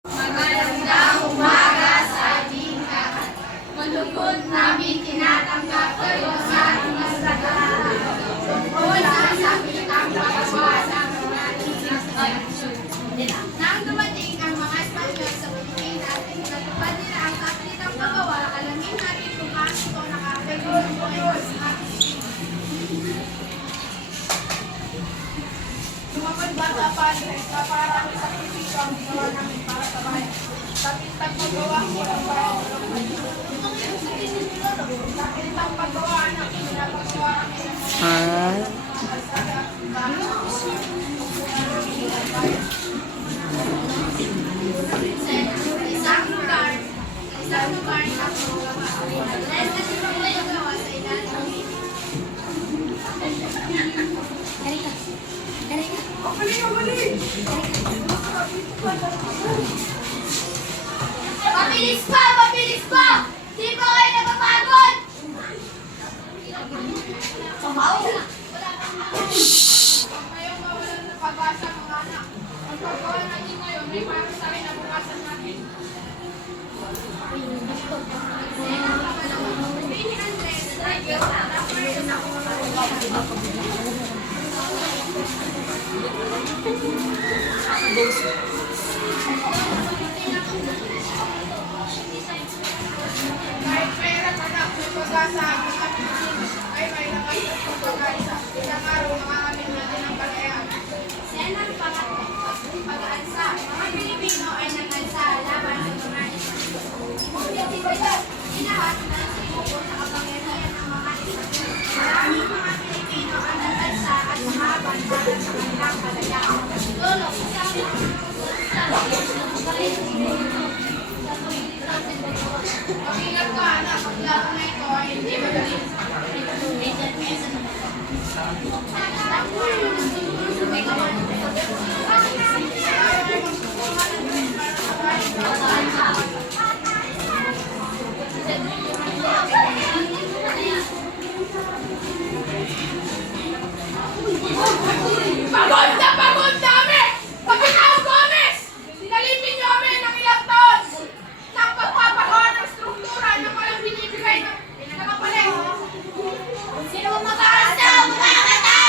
Magandang umaga sa ating lahat. Malugod namin tinatanggap kayo sa ating pagkakataon. Tungkol sa sakitang paggawa ng mga nang dumating ang mga Espanyol sa Pilipinas at natupad nila ang sakitang paggawa, alamin natin kung paano ito nakapagod ng buhay sa ating. Lumapad bata pa na parang sakripisyo ang ginawa namin para sa bayan. Sakitang paggawa ko ng bayan. Sakitang paggawa ng pinapagawa kami ng mga Isang lugar na kasi gawa sa ilalim. Mabilis pa! Mabilis pa! Di ba kayo napapagod? ngayong mawalan ng pag-asa mga anak. Ang paggawa natin ngayon may para sa akin na bukasan natin. Pini Andres, Kahit mahirap anak, may pag-asa ang mga Pilipinas ay may lakas at pagkakaisa. Isang araw makakamin natin ang kalayaan. Senang pangatlo, pag-aansa. Mga Pilipino ay nag-alsa laban sa mga Espanyol. Ngunit ito inahat na sinuko sa kapangyarihan ng mga Espanyol. Maraming mga Pilipino ang nag-alsa at sumaban para sa kanilang kalayaan. Lolo, Mag-ingat ka anak, ang lahat na ito ay hindi madali. Pagod na kami! Kapitao Gomez! Sinalipin niyo kami ng ilang taon ng pagpapagawa ng struktura na walang binibigay ng kapalit. sino mo mag-aalsa? Magkakatal!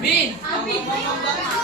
Min!